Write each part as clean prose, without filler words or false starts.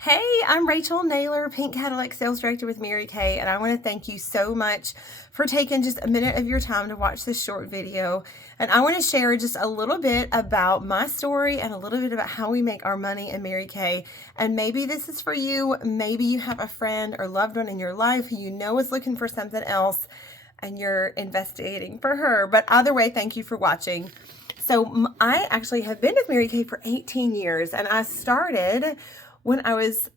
Hey, I'm Rachel Naylor, Pink Cadillac Sales Director with Mary Kay, and I want to thank you so much for taking just a minute of your time to watch this short video. And I want to share just a little bit about my story and a little bit about how we make our money in Mary Kay. And maybe this is for you. Maybe you have a friend or loved one in your life who you know is looking for something else and you're investigating for her. But either way, thank you for watching. So I actually have been with Mary Kay for 18 years, and I started when I was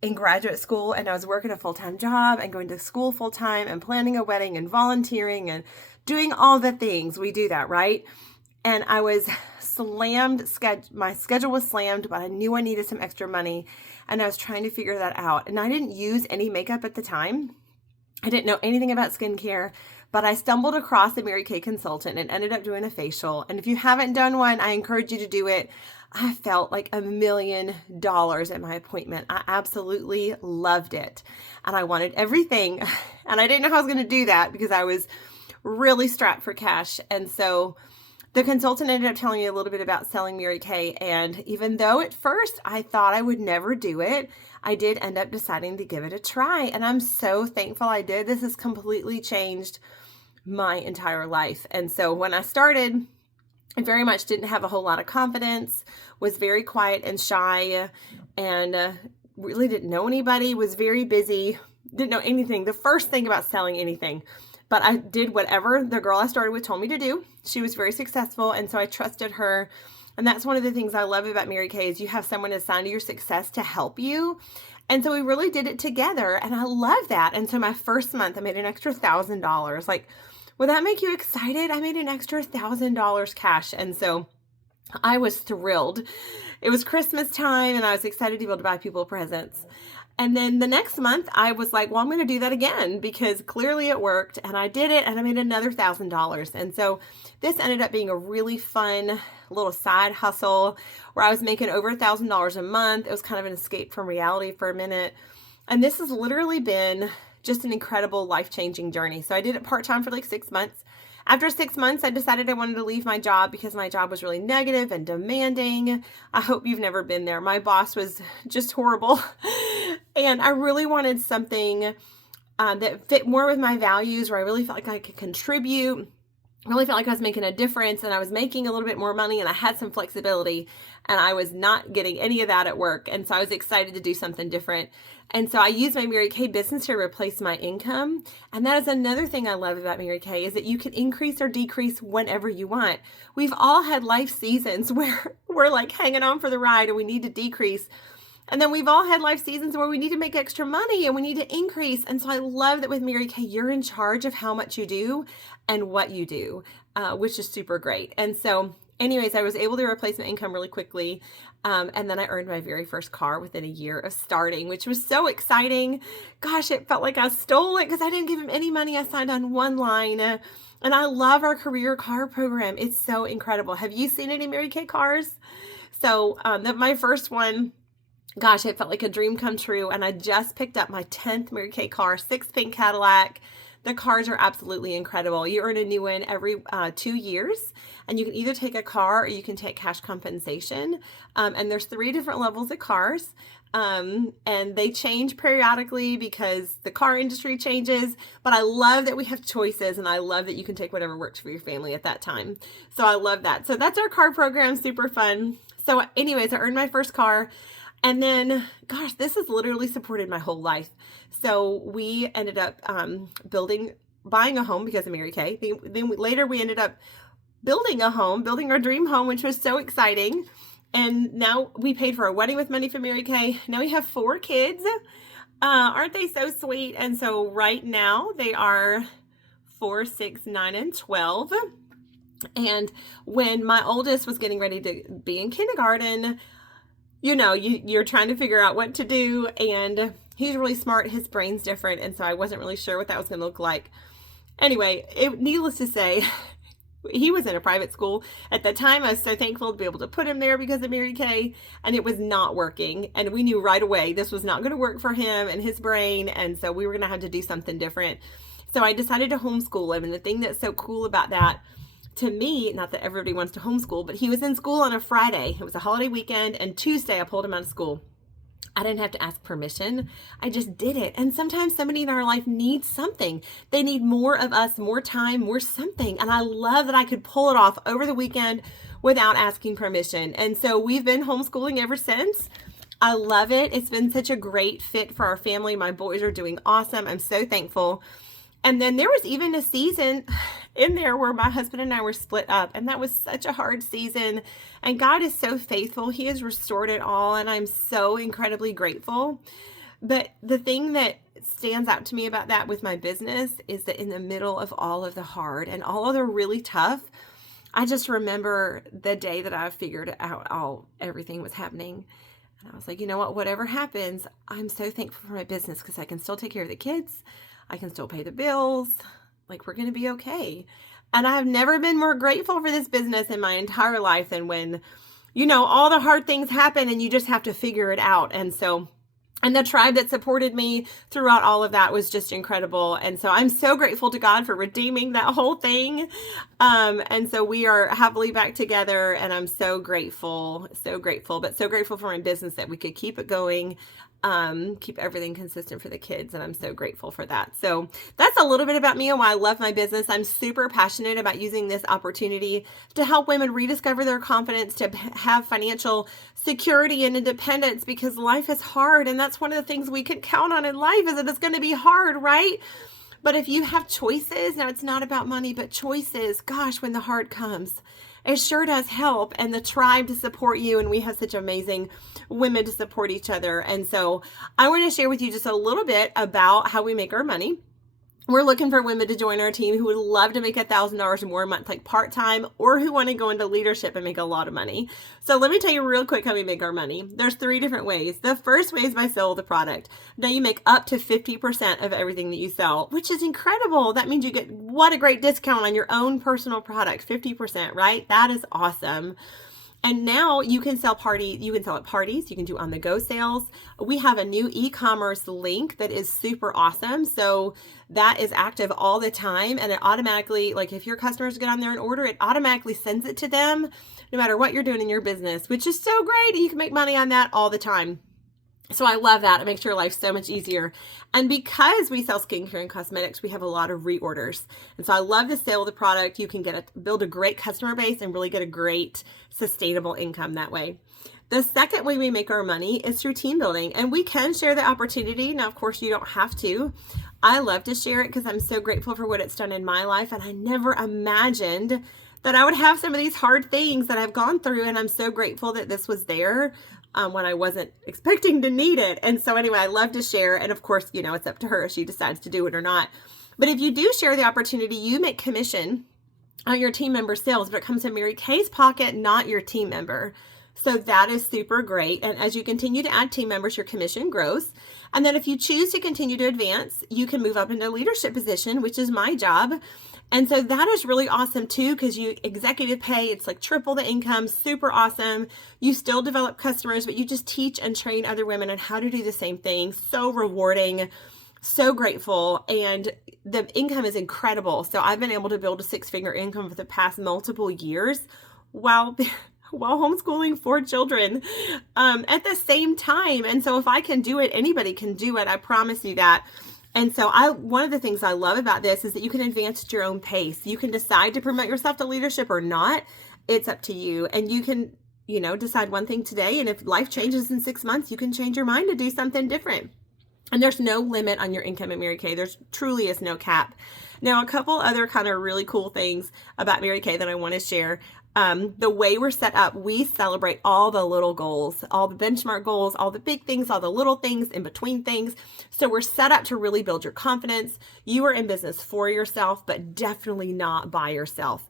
in graduate school and I was working a full-time job and going to school full-time and planning a wedding and volunteering and doing all the things. We do that, right? And I was slammed, my schedule was slammed, but I knew I needed some extra money and I was trying to figure that out. And I didn't use any makeup at the time. I didn't know anything about skincare, but I stumbled across a Mary Kay consultant and ended up doing a facial. And if you haven't done one, I encourage you to do it. I felt like $1 million at my appointment. I absolutely loved it. And I wanted everything. And I didn't know how I was going to do that because I was really strapped for cash. And so the consultant ended up telling me a little bit about selling Mary Kay. And even though at first I thought I would never do it, I did end up deciding to give it a try. And I'm so thankful I did. This has completely changed my entire life. And so when I started, I very much didn't have a whole lot of confidence, was very quiet and shy, and really didn't know anybody, was very busy, didn't know anything, the first thing about selling anything. But I did whatever the girl I started with told me to do. She was very successful, and so I trusted her. And that's one of the things I love about Mary Kay is you have someone assigned to your success to help you. And so we really did it together, and I love that. And so my first month, I made an extra $1,000. Like, would that make you excited? I made an extra $1,000 cash. And so I was thrilled. It was Christmas time and I was excited to be able to buy people presents. And then the next month I was like, well, I'm going to do that again because clearly it worked, and I did it and I made another $1,000. And so this ended up being a really fun little side hustle where I was making over $1,000 a month. It was kind of an escape from reality for a minute. And this has literally been just an incredible life-changing journey. So I did it part-time for like 6 months. After 6 months, I decided I wanted to leave my job because my job was really negative and demanding. I hope you've never been there. My boss was just horrible. And I really wanted something that fit more with my values, where I really felt like I could contribute. Really felt like I was making a difference, and I was making a little bit more money, and I had some flexibility, and I was not getting any of that at work. And so I was excited to do something different. And so I used my Mary Kay business to replace my income. And that is another thing I love about Mary Kay is that you can increase or decrease whenever you want. We've all had life seasons where we're like hanging on for the ride and we need to decrease. And then we've all had life seasons where we need to make extra money and we need to increase. And so I love that with Mary Kay, you're in charge of how much you do and what you do, which is super great. And so anyways, I was able to replace my income really quickly. And then I earned my very first car within a year of starting, which was so exciting. Gosh, it felt like I stole it because I didn't give him any money. I signed on one line. And I love our career car program. It's so incredible. Have you seen any Mary Kay cars? So my first one, gosh, it felt like a dream come true. And I just picked up my 10th Mary Kay car, 6 Pink Cadillac. The cars are absolutely incredible. You earn a new one every 2 years, and you can either take a car or you can take cash compensation. And there's 3 different levels of cars, and they change periodically because the car industry changes. But I love that we have choices, and I love that you can take whatever works for your family at that time. So I love that. So that's our car program, super fun. So anyways, I earned my first car. And then, gosh, this has literally supported my whole life. So we ended up buying a home because of Mary Kay. Then later we ended up building a home, building our dream home, which was so exciting. And now we paid for a wedding with money from Mary Kay. Now we have 4 kids. Aren't they so sweet? And so right now they are 4, 6, 9, and 12. And when my oldest was getting ready to be in kindergarten, you're trying to figure out what to do, and he's really smart. His brain's different, and so I wasn't really sure what that was going to look like. Anyway, needless to say, he was in a private school. At the time, I was so thankful to be able to put him there because of Mary Kay, and it was not working. And we knew right away this was not going to work for him and his brain, and so we were going to have to do something different. So I decided to homeschool him, and the thing that's so cool about that, to me, not that everybody wants to homeschool, but he was in school on a Friday. It was a holiday weekend, and Tuesday I pulled him out of school. I didn't have to ask permission. I just did it. And sometimes somebody in our life needs something. They need more of us, more time, more something. And I love that I could pull it off over the weekend without asking permission. And so we've been homeschooling ever since. I love it. It's been such a great fit for our family. My boys are doing awesome. I'm so thankful. And then there was even a season in there where my husband and I were split up, and that was such a hard season. And God is so faithful. He has restored it all, and I'm so incredibly grateful. But the thing that stands out to me about that with my business is that in the middle of all of the hard and all of the really tough, I just remember the day that I figured out everything was happening. And I was like, you know what, whatever happens, I'm so thankful for my business because I can still take care of the kids. I can still pay the bills. Like, we're going to be okay. And I have never been more grateful for this business in my entire life than when, all the hard things happen and you just have to figure it out. And the tribe that supported me throughout all of that was just incredible. And so I'm so grateful to God for redeeming that whole thing. And so we are happily back together, and I'm so grateful, but so grateful for my business that we could keep it going, keep everything consistent for the kids. And I'm so grateful for that. So that's a little bit about me and why I love my business. I'm super passionate about using this opportunity to help women rediscover their confidence, to have financial security and independence, because life is hard. And that's one of the things we can count on in life, is that it's going to be hard, right? But if you have choices, now it's not about money, but choices, gosh, when the hard comes, it sure does help. And the tribe to support you. And we have such amazing women to support each other. And so I want to share with you just a little bit about how we make our money. We're looking for women to join our team who would love to make $1,000 more a month, like part-time, or who want to go into leadership and make a lot of money. So let me tell you real quick how we make our money. There's 3 different ways. The first way is by sale of the product. Now you make up to 50% of everything that you sell, which is incredible. That means you get, what a great discount on your own personal product, 50%, right? That is awesome. And now you can sell at parties, you can do on-the-go sales. We have a new e-commerce link that is super awesome. So that is active all the time, and it automatically, like if your customers get on there and order, it automatically sends it to them no matter what you're doing in your business, which is so great. You can make money on that all the time. So I love that. It makes your life so much easier. And because we sell skincare and cosmetics, we have a lot of reorders. And so I love the sale of the product. You can build a great customer base and really get a great sustainable income that way. The second way we make our money is through team building, and we can share the opportunity. Now, of course, you don't have to. I love to share it because I'm so grateful for what it's done in my life. And I never imagined that I would have some of these hard things that I've gone through. And I'm so grateful that this was there when I wasn't expecting to need it. And so anyway, I love to share. And of course, it's up to her if she decides to do it or not. But if you do share the opportunity, you make commission on your team member sales, but it comes in Mary Kay's pocket, not your team member. So that is super great. And as you continue to add team members, your commission grows. And then if you choose to continue to advance, you can move up into a leadership position, which is my job. And so that is really awesome too, because you executive pay, it's like triple the income, super awesome. You still develop customers, but you just teach and train other women on how to do the same thing. So rewarding, so grateful. And the income is incredible. So I've been able to build a 6-figure income for the past multiple years while homeschooling 4 children at the same time. And so if I can do it, anybody can do it. I promise you that. And so one of the things I love about this is that you can advance at your own pace. You can decide to promote yourself to leadership or not. It's up to you. And you can, decide one thing today. And if life changes in 6 months, you can change your mind to do something different. And there's no limit on your income at Mary Kay. There's truly is no cap. Now, a couple other kind of really cool things about Mary Kay that I want to share. The way we're set up, we celebrate all the little goals, all the benchmark goals, all the big things, all the little things, in between things. So we're set up to really build your confidence. You are in business for yourself, but definitely not by yourself.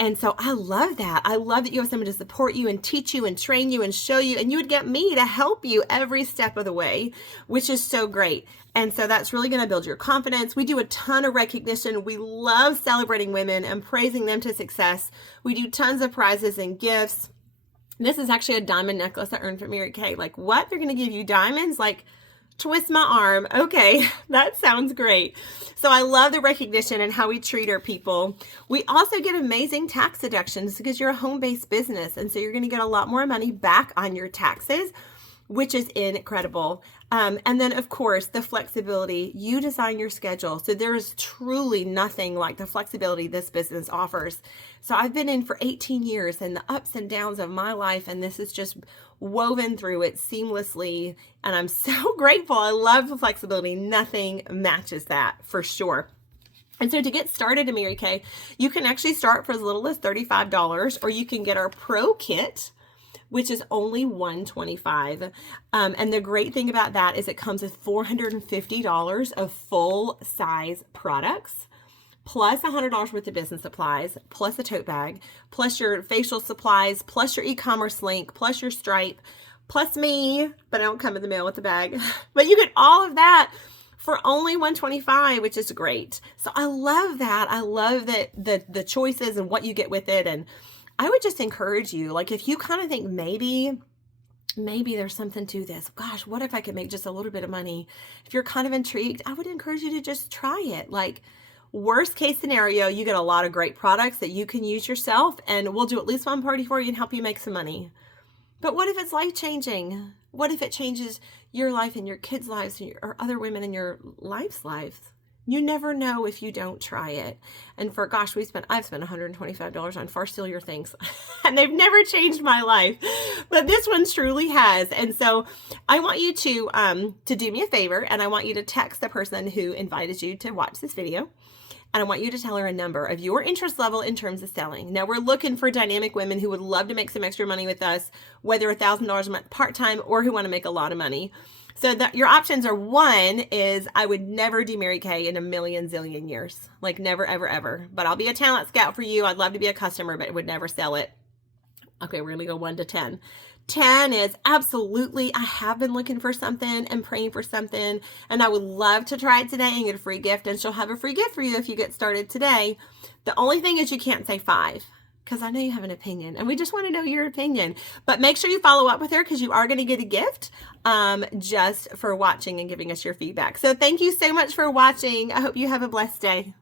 And so I love that. I love that you have someone to support you and teach you and train you and show you, and you would get me to help you every step of the way, which is so great. And so that's really going to build your confidence. We do a ton of recognition. We love celebrating women and praising them to success. We do tons of prizes and gifts. This is actually a diamond necklace I earned from Mary Kay. Like, what? They're going to give you diamonds? Like, twist my arm. Okay, that sounds great. So I love the recognition and how we treat our people. We also get amazing tax deductions because you're a home-based business. And so you're going to get a lot more money back on your taxes, which is incredible. And then, of course, the flexibility. You design your schedule. So there is truly nothing like the flexibility this business offers. So I've been in for 18 years and the ups and downs of my life, and this is just woven through it seamlessly. And I'm so grateful. I love the flexibility. Nothing matches that for sure. And so to get started at Mary Kay, you can actually start for as little as $35, or you can get our Pro Kit, which is only $125. And the great thing about that is it comes with $450 of full size products, plus $100 worth of business supplies, plus a tote bag, plus your facial supplies, plus your e-commerce link, plus your Stripe, plus me, but I don't come in the mail with the bag. But you get all of that for only $125, which is great. So I love that. I love that the choices and what you get with it. And I would just encourage you, like, if you kind of think maybe there's something to this, gosh, what if I could make just a little bit of money? If you're kind of intrigued, I would encourage you to just try it. Like, worst case scenario, you get a lot of great products that you can use yourself, and we'll do at least one party for you and help you make some money. But what if it's life-changing? What if it changes your life and your kids' lives or other women in your life's lives? You never know if you don't try it. And for, gosh, I've spent $125 on far sillier things and they've never changed my life, but this one truly has. And so I want you to do me a favor, and I want you to text the person who invited you to watch this video. And I want you to tell her a number of your interest level in terms of selling. Now, we're looking for dynamic women who would love to make some extra money with us, whether $1,000 a month part-time or who want to make a lot of money. So your options are, one is I would never do Mary Kay in a million zillion years. Like, never, ever, ever. But I'll be a talent scout for you. I'd love to be a customer, but would never sell it. Okay, we're going to go 1 to 10. 10 is absolutely, I have been looking for something and praying for something, and I would love to try it today and get a free gift, and she'll have a free gift for you if you get started today. The only thing is you can't say 5, because I know you have an opinion, and we just want to know your opinion. But make sure you follow up with her, because you are going to get a gift just for watching and giving us your feedback. So thank you so much for watching. I hope you have a blessed day.